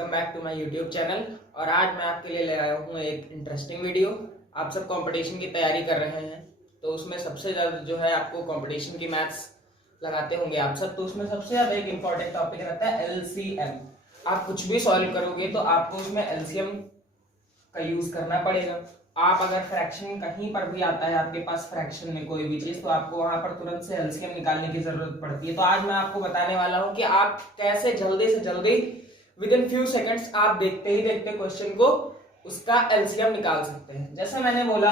Welcome back to my YouTube channel. और आज मैं आपके लिए ले आया हूँ एक इंटरेस्टिंग वीडियो। आप सब कंपटीशन की तैयारी कर रहे हैं तो उसमें सबसे ज़्यादा जो है आपको कंपटीशन की मैथ्स लगाते होंगे आप सब, तो उसमें सबसे ज़्यादा एक इम्पॉर्टेंट टॉपिक रहता है एलसीएम। आप कुछ भी सॉल्व करोगे तो आपको उसमें एलसीएम का यूज करना पड़ेगा। आप अगर फ्रैक्शन कहीं पर भी आता है आपके पास फ्रैक्शन में कोई भी चीज, तो आपको वहां पर तुरंत से एलसीएम निकालने की जरूरत पड़ती है। तो आज मैं आपको बताने वाला हूं कि आप कैसे जल्दी से जल्दी विद इन फ्यू सेकंड्स आप देखते ही देखते क्वेश्चन को उसका एलसीएम निकाल सकते हैं। जैसे मैंने बोला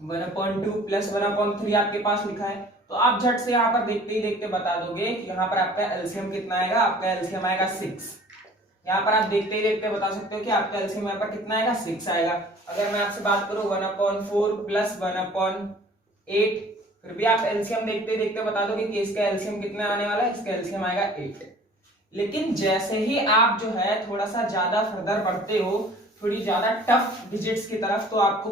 1/2 प्लस 1/3 आपके पास लिखा है, तो आप झट से यहाँ पर देखते ही देखते बता दोगे कि यहाँ पर आपका एलसीएम कितना आएगा। आपका एलसीएम आएगा 6। यहाँ पर आप देखते ही देखते बता सकते हो कि आपका एलसीएम यहाँ पर कितना आएगा, 6 आएगा। अगर मैं आपसे बात करूं 1/4 प्लस 1/8, फिर भी आप एलसीएम देखते ही देखते बता दोगे कि इसका एलसीएम कितना आने वाला है, इसका एलसीएम आएगा 8। लेकिन जैसे ही आप जो है थोड़ा सा ज्यादा फर्दर बढ़ते हो, थोड़ी ज्यादा टफ डिजिट्स की तरफ, तो आपको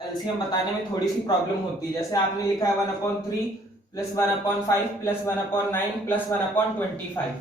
एलसीएम बताने में थोड़ी सी प्रॉब्लम होती है। जैसे आपने लिखा है 1/3 प्लस 1/5 प्लस 1/9 प्लस 1/25।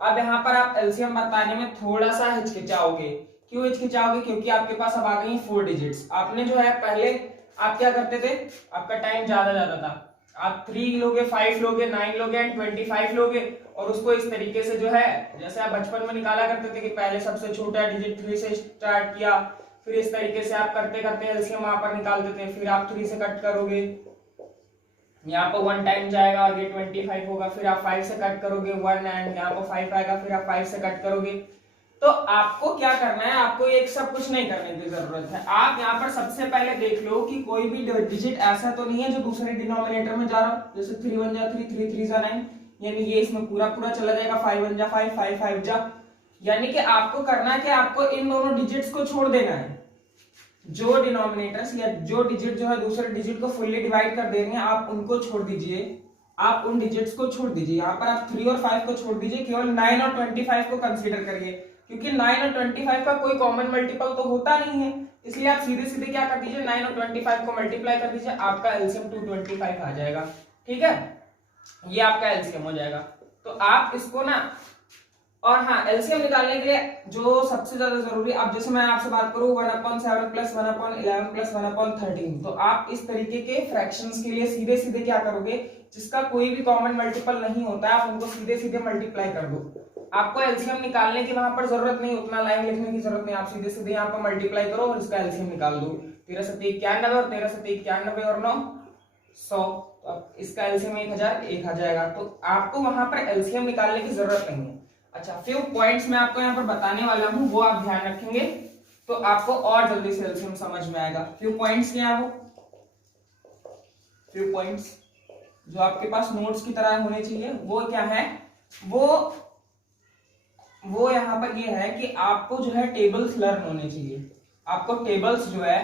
अब यहाँ पर आप एलसीएम बताने में थोड़ा सा हिचकिचाओगे। क्यों हिचकिचाओगे? क्योंकि आपके पास अब आ गई 4 डिजिट्स। आपने जो है पहले आप क्या करते थे, आपका टाइम ज्यादा ज्यादा था, आप 3 लोगे, 5 लोगे, 9 लोगे एंड 25 लोगे, और उसको इस तरीके से जो है जैसे आप बचपन में निकाला करते थे कि पहले सबसे छोटा डिजिट 3 से स्टार्ट किया, फिर इस तरीके से आप करते करते एलसीएम वहां पर निकालते थे। फिर आप 3 से कट करोगे, यहाँ पर 1 टाइम जाएगा और ये 25 होगा, फिर आप 5 से कट करोगे 1 एंड यहाँ पर 5 आएगा, फिर आप 5 से कट करोगे। तो आपको क्या करना है, आपको एक सब कुछ नहीं करने की जरूरत है। आप यहाँ पर सबसे पहले देख लो कि कोई भी डिजिट ऐसा तो नहीं है जो दूसरे डिनोमिनेटर में जा रहा हो। जैसे 3 1 जा 3, 3 3 जा 9, यानी ये इसमें पूरा पूरा चला जाएगा। 5 1 जा 5, 5 5 जा, यानी कि आपको करना है कि आपको इन दोनों डिजिट्स को छोड़ देना है। जो डिनोमिनेटर्स या जो डिजिट जो है दूसरे डिजिट को फुल्ली डिवाइड कर दे रहे हैं, आप उनको छोड़ दीजिए, आप उन डिजिट्स को छोड़ दीजिए। यहाँ पर आप 3 और 5 को छोड़ दीजिए, केवल 9 और 25 को कंसीडर करिए, क्योंकि 9 और 25 का कोई कॉमन मल्टीपल तो होता नहीं है। इसलिए आप सीधे सीधे क्या कर दीजिए, 9 और 25 को मल्टीप्लाई कर दीजिए, आपका एलसीएम 225 आ जाएगा। ठीक है, ये आपका एलसीएम हो जाएगा। तो आप इसको ना, और हाँ, एलसीएम निकालने के लिए जो सबसे ज्यादा जरूरी, अब जैसे मैं आपसे बात करूं 1/7 प्लस 1/11 प्लस 1/13, तो आप इस तरीके के फ्रैक्शंस के लिए सीधे सीधे क्या करोगे, जिसका कोई भी कॉमन मल्टीपल नहीं होता है, आप उनको सीधे सीधे मल्टीप्लाई कर दो। आपको एलसीएम निकालने की वहां पर जरूरत नहीं, उतना लाइन लिखने की जरूरत नहीं, आप सीधे सीधे यहाँ पर मल्टीप्लाई करो और इसका एलसीएम निकाल दो। 13 7 91 और 13 7 91 और 9 100, तो अब इसका एलसीएम 1001 आ जाएगा। तो आपको वहां पर एलसीएम निकालने की जरूरत नहीं है। अच्छा, फ्यू पॉइंट्स मैं आपको यहाँ पर बताने वाला हूँ, वो आप ध्यान रखेंगे तो आपको और जल्दी से एलसीएम समझ में आएगा। फ्यू पॉइंट्स क्या है, वो फ्यू पॉइंट्स जो आपके पास नोट्स की तरह होने चाहिए, वो क्या है, वो यहाँ पर ये है कि आपको जो है टेबल्स लर्न होने चाहिए। आपको टेबल्स जो है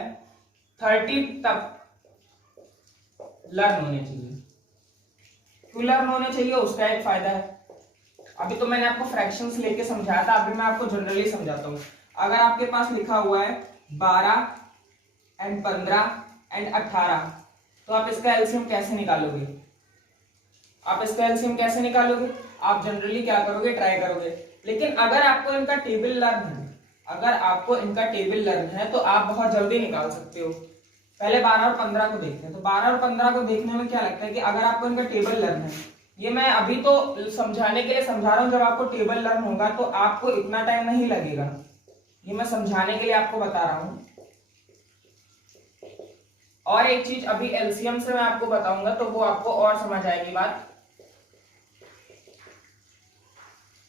30 तक लर्न होने चाहिए। क्यों लर्न होने चाहिए, उसका एक फायदा है। अभी तो मैंने आपको फ्रैक्शंस लेके समझाया था, अभी मैं आपको जनरली समझाता हूं। अगर आपके पास लिखा हुआ है 12 एंड 15 एंड 18, तो आप इसका एलसीएम कैसे निकालोगे? आप इसका एलसीएम कैसे निकालोगे? आप जनरली क्या करोगे, ट्राई करोगे। लेकिन अगर आपको इनका टेबल लर्न है, अगर आपको इनका टेबल लर्न है तो आप बहुत जल्दी निकाल सकते हो। पहले 12 और 15 को देखते हैं। तो 12 और 15 को देखने में क्या लगता है कि अगर आपको इनका टेबल लर्न है, ये मैं अभी तो समझाने के लिए समझा रहा हूं, जब आपको टेबल लर्न होगा तो आपको इतना टाइम नहीं लगेगा। ये मैं समझाने के लिए आपको बता रहा हूं। और एक चीज अभी एलसीएम से मैं आपको बताऊंगा तो वो आपको और समझ आएगी बात।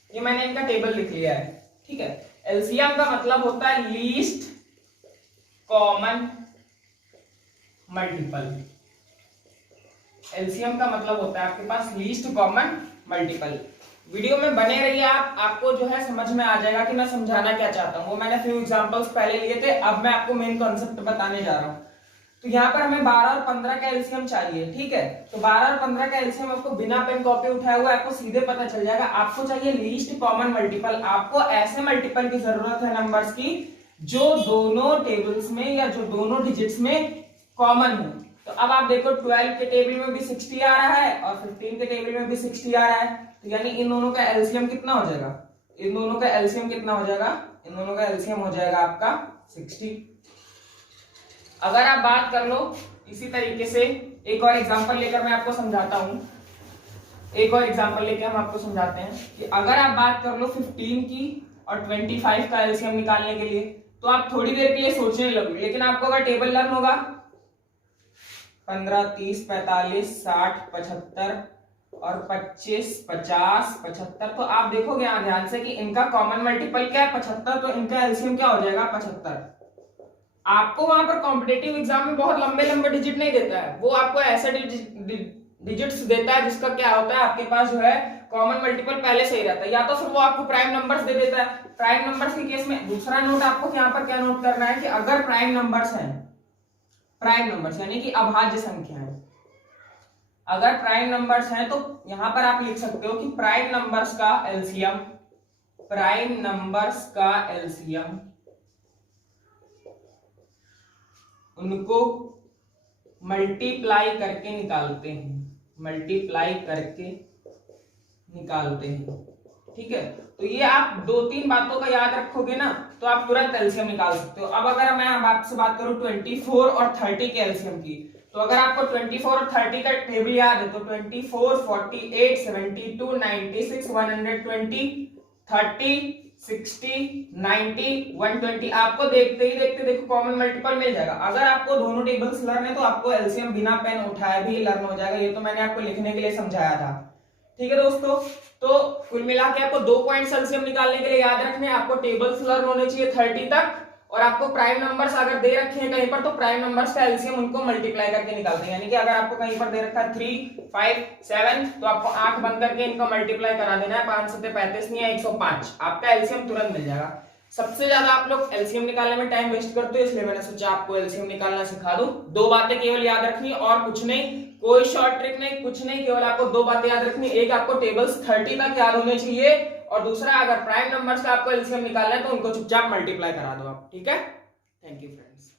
ये मैंने इनका टेबल लिख लिया है, ठीक है। एलसीएम का मतलब होता है लीस्ट कॉमन मल्टीपल। एलसीएम का मतलब होता है आपके पास लीस्ट कॉमन मल्टीपल। वीडियो में बने रहिए आप, आपको जो है समझ में आ जाएगा कि मैं समझाना क्या चाहता हूं। वो मैंने फ्यू एग्जांपल्स पहले लिए थे, अब मैं आपको मेन कॉन्सेप्ट बताने जा रहा हूं। तो यहाँ पर हमें 12 और 15 का एलसीएम चाहिए, ठीक है। तो 12 और 15 का एलसीएम आपको बिना पेन कॉपी उठाए हुए आपको सीधे पता चल जाएगा। आपको चाहिए लीस्ट कॉमन मल्टीपल। आपको ऐसे मल्टीपल की जरूरत है नंबर्स की जो दोनों टेबल्स में या जो दोनों डिजिट्स में कॉमन हो। तो अब आप देखो 12 के टेबल में भी 60 आ रहा है और 15 के टेबल में भी 60 आ रहा है, तो यानी इन दोनों का एलसीएम कितना हो जाएगा, इन दोनों का एलसीएम कितना हो जाएगा, इन दोनों का एलसीएम हो जाएगा आपका 60। अगर आप बात कर लो इसी तरीके से, एक और एग्जांपल लेकर मैं आपको समझाता हूं, एक और एग्जांपल लेकर हम आपको समझाते हैं कि अगर आप बात कर लो 15 की और 25 का एलसीएम निकालने के लिए, तो आप थोड़ी देर के लिए सोचने लगोगे, लेकिन आपको अगर टेबल लर्न होगा 15, 30, 45, 60, 75 और 25, 50, 75, तो आप देखोगे यहाँ ध्यान से कि इनका कॉमन मल्टीपल क्या है 75, तो इनका एलसीएम क्या हो जाएगा 75। आपको वहां पर कॉम्पिटेटिव एग्जाम में बहुत लंबे लंबे डिजिट नहीं देता है, वो आपको ऐसे डिजिट्स देता है जिसका क्या होता है आपके पास जो है कॉमन मल्टीपल पहले से ही रहता है, या तो फिर वो आपको प्राइम नंबर्स दे देता है। प्राइम नंबर्स के केस में दूसरा नोट आपको यहाँ पर क्या नोट करना है कि अगर प्राइम नंबर्स हैं, प्राइम नंबर्स यानी कि अभाज्य संख्या है, अगर प्राइम नंबर्स हैं तो यहां पर आप लिख सकते हो कि प्राइम नंबर्स का एलसीएम, प्राइम नंबर्स का एलसीएम उनको मल्टीप्लाई करके निकालते हैं, मल्टीप्लाई करके निकालते हैं। ठीक है, तो ये आप 2-3 बातों का याद रखोगे ना तो आप तुरंत एलसीएम निकाल सकते हो। अब अगर मैं आपसे बात करूं 24 और 30 के एलसीएम की, तो अगर आपको 24 और 30 का टेबल याद है तो 24, 48, 72, 96, 120, 30, 60, 90, 120, आपको देखते ही देखते देखो कॉमन मल्टीपल मिल जाएगा। अगर आपको दोनों टेबल्स लर्न है तो आपको एलसीएम बिना पेन उठाए भी लर्न हो जाएगा, ये तो मैंने आपको लिखने के लिए समझाया था। ठीक है दोस्तों, तो कुल मिला के आपको 2 पॉइंट्स एलसीएम निकालने के लिए याद रखने, आपको टेबल्स लर्न होने चाहिए 30 तक, और आपको प्राइम नंबर्स अगर दे रखे हैं कहीं पर तो प्राइम नंबर्स का एलसीएम उनको मल्टीप्लाई करके निकालते हैं। यानी कि अगर आपको कहीं पर दे रखा है 3, 5, 7 तो आपको आंख बंद करके इनको मल्टीप्लाई करा देना है, 5 7 35 नहीं है 105, आपका एलसीएम तुरंत मिल जाएगा। सबसे ज्यादा आप लोग एलसीएम निकालने में टाइम वेस्ट करते हो, इसलिए मैंने सोचा आपको एलसीएम निकालना सिखा दूं। 2 बातें केवल याद रखनी और कुछ नहीं, कोई शॉर्ट ट्रिक नहीं, कुछ नहीं, केवल आपको 2 बातें याद रखनी। एक, आपको टेबल्स 30 तक याद होने चाहिए, और दूसरा अगर प्राइम नंबर्स का आपको एलसीएम निकालना है तो उनको चुपचाप मल्टीप्लाई करा दो आप। ठीक है, थैंक यू फ्रेंड्स।